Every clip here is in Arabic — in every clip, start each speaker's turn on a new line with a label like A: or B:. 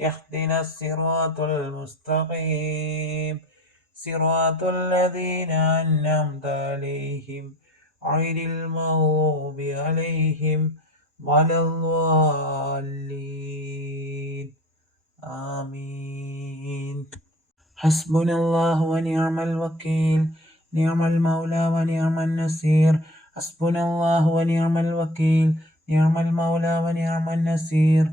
A: اهدنا الصراط المستقيم. صراط الذين أنعمت عليهم غير المغضوب عليهم ولا الضالين. آمين. حسبنا الله ونعم الوكيل. نعم المولى ونعم النصير. حسبنا الله ونعم الوكيل. نعم المولى ونعم النصير.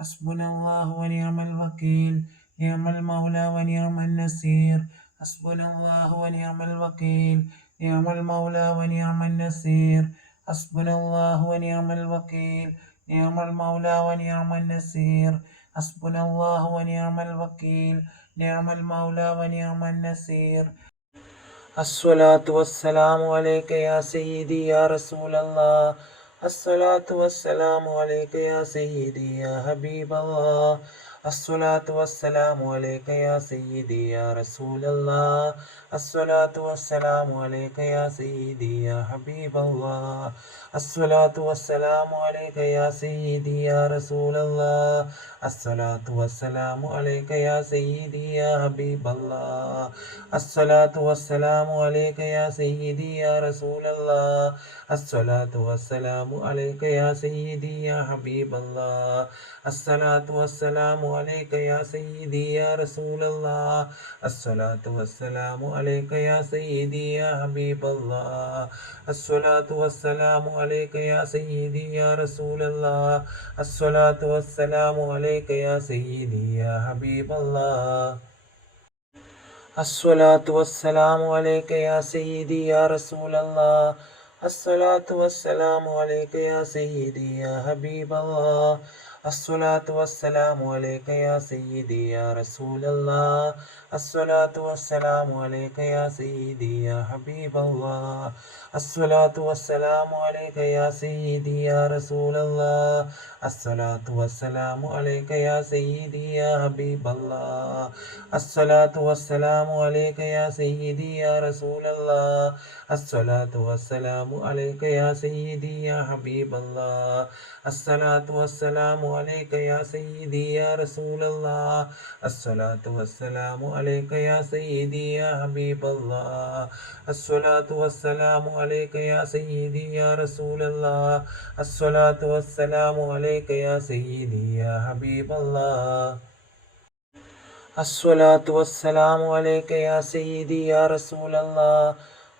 A: حسبنا الله ونعم الوكيل. نعم المولى ونعم النصير. حسبنا الله ونعم الوكيل. نعم المولى ونعم النصير. حسبنا الله ونعم الوكيل. نعم المولى ونعم النصير. حسبنا الله ونعم الوكيل. نعم المولى ونعم النصير. الصلاة والسلام عليك يا سيدي يا رسول الله. الصلاة والسلام عليك يا سيدي يا حبيب الله الصلاة والسلام عليك يا سيدي يا رسول الله. الصلاة والسلام عليك يا سيدي يا حبيب الله. الصلاة والسلام عليك يا سيدي يا رسول الله. الصلاة والسلام عليك يا سيدي يا حبيب الله. الصلاة والسلام عليك يا سيدي يا رسول الله. الصلاة والسلام عليك يا سيدي يا حبيب الله. الصلاة والسلام عليك يا سيدي يا رسول الله. الصلاة والسلام عليك يا سيدي يا حبيب الله. الصلاة والسلام عليك يا سيدي يا رسول الله. الصلاة والسلام عليك يا سيدي يا حبيب الله. الصلاة والسلام عليك يا سيدي يا رسول الله. الصلاة والسلام عليك يا سيدي يا حبيب الله. الصلاة والسلام عليك يا سيدي يا رسول الله. الصلاة والسلام عليك يا سيدي يا حبيب الله. الصلاة والسلام عليك يا سيدي يا رسول الله. الصلاة والسلام عليك يا سيدي يا حبيب الله. الصلاة والسلام عليك يا سيدي يا رسول الله. الصلاة والسلام عليك يا سيدي يا حبيب الله. الصلاة والسلام عليك يا سيدي يا رسول الله. الصلاة والسلام عليك يا سيدي يا حبيب الله. الصلاة والسلام عليك يا سيدي يا رسول الله. الصلاة والسلام عليك يا سيدي يا حبيب الله. الصلاة والسلام عليك يا سيدي يا رسول الله.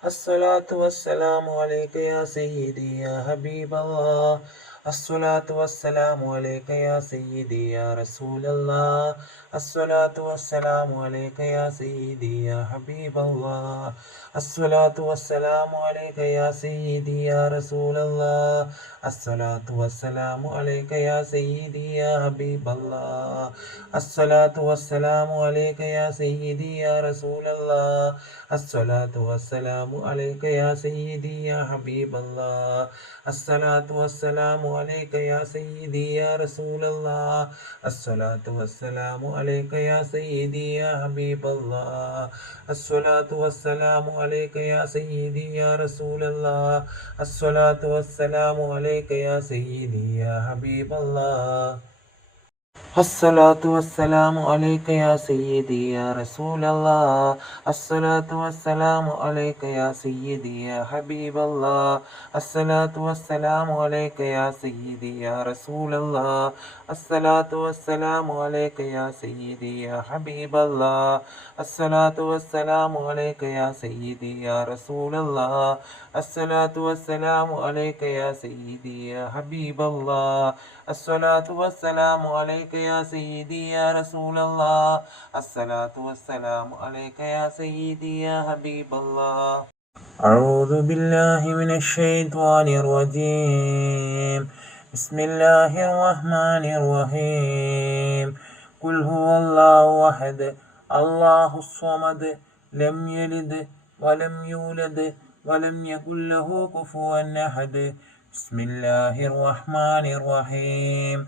A: الصلاة والسلام عليك يا سيدي يا حبيب الله. الصلاة والسلام عليك يا سيدي يا رسول الله. الصلاة والسلام عليك يا سيدي يا حبيب الله. الصلاة والسلام عليك يا سيدي يا رسول الله. الصلاة والسلام عليك يا سيدي يا حبيب الله. الصلاة والسلام عليك يا سيدي يا رسول الله. الصلاة والسلام عليك يا سيدي يا حبيب الله. الصلاة والسلام عليك يا سيدي يا رسول الله. الصلاة والسلام عليك يا سيدي يا حبيب الله. الصلاة والسلام عليك يا سيدي يا رسول الله. الصلاة والسلام عليك يا سيدي يا حبيب الله. الصلاة والسلام عليك يا سيدي يا رسول الله. الصلاة والسلام عليك يا سيدي يا حبيب الله. الصلاة والسلام عليك يا سيدي يا رسول الله. الصلاة والسلام عليك يا سيدي يا حبيب الله. الصلاة والسلام عليك يا سيدي يا رسول الله. الصلاة والسلام عليك يا سيدي يا حبيب الله. الصلاة والسلام عليك يا سيدي يا رسول الله. الصلاة والسلام عليك يا سيدي يا حبيب الله. أعوذ بالله من الشيطان الرجيم. بسم الله الرحمن الرحيم. قل هو الله أحد الله الصمد. لم يلد ولم يولد ولم يكن له كفوا أحد. بسم الله الرحمن الرحيم.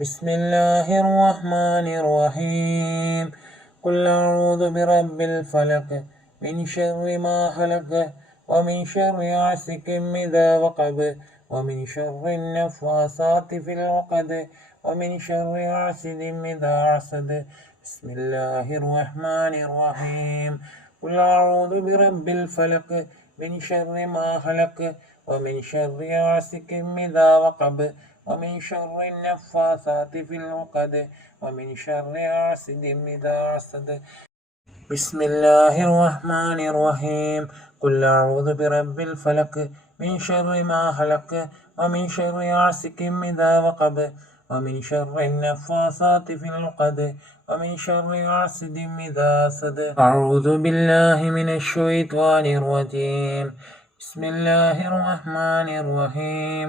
A: بسم الله الرحمن الرحيم قل أعوذ برب الفلق من شر ما خلق ومن شر عسك إذا وقب ومن شر النفاثات في العقد ومن شر حاسد إذا حسد بسم الله الرحمن الرحيم قل أعوذ برب الفلق من شر ما خلق ومن شر غاسق إذا وقب ومن شر النفاثات في العقد ومن شر حاسد إذا حسد بسم الله الرحمن الرحيم. قل أعوذ برب الفلق من شر ما خلق ومن شر غاسق إذا وقب. ومن شر النفاثات في العقد ومن شر حاسد إذا حسد أعوذ بالله من الشيطان الرجيم. بسم الله الرحمن الرحيم.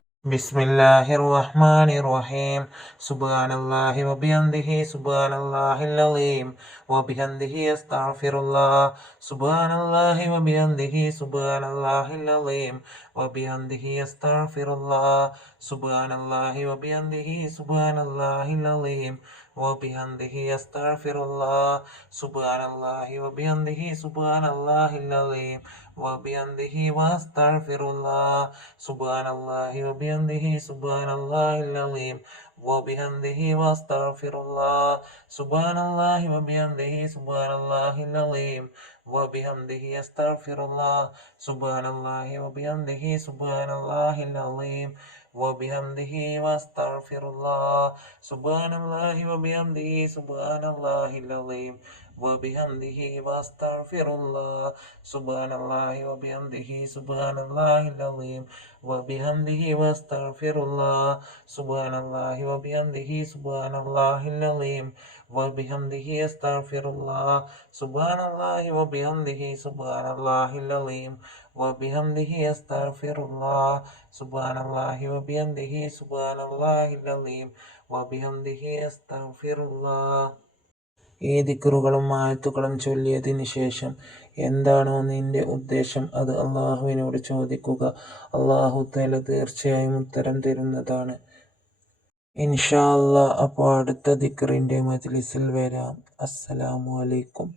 A: بسم الله الرحمن الرحيم سبحان الله وبحمده سبحان الله العظيم وبحمده أستغفر الله سبحان الله وبحمده سبحان الله العظيم وبحمده أستغفر الله سبحان الله وبحمده سبحان الله العظيم وبحمده أستغفر الله سبحان الله وبحمده سبحان الله العظيم وبحمده وأستغفر الله سبحان الله وبحمده سبحان الله العظيم وبحمده وأستغفر الله سبحان الله وبحمده سبحان الله العظيم وبحمده استغفر الله سبحان الله وبحمده سبحان الله العظيم. وبحمده واستغفر الله. سبحان الله وبحمده سبحان الله العظيم. وبحمده واستغفر الله. سبحان الله وبحمده سبحان الله العظيم. وبحمده واستغفر الله. سبحان الله وبحمده سبحان الله العظيم. وبحمده استغفر الله. سبحان الله وبحمده سبحان الله العظيم. وبحمده استغفر الله سبحان الله وبحمده سبحان الله العظيم وبحمده استغفر الله ഈ ദിക്റുകളും ആയത്തുകളും ചൊല്ലിയതിന് ശേഷം എന്താണോ നിന്റെ ഉദ്ദേശം അത് അള്ളാഹുവിനോട് ചോദിക്കുക അള്ളാഹു തല തീർച്ചയായും ഉത്തരം തരുന്നതാണ് ഇൻഷാ അല്ലാ അപ്പോൾ അടുത്ത ദിക്റിൻ്റെ മജ്ലിസിൽ വരാം അസ്സലാമു അലൈക്കും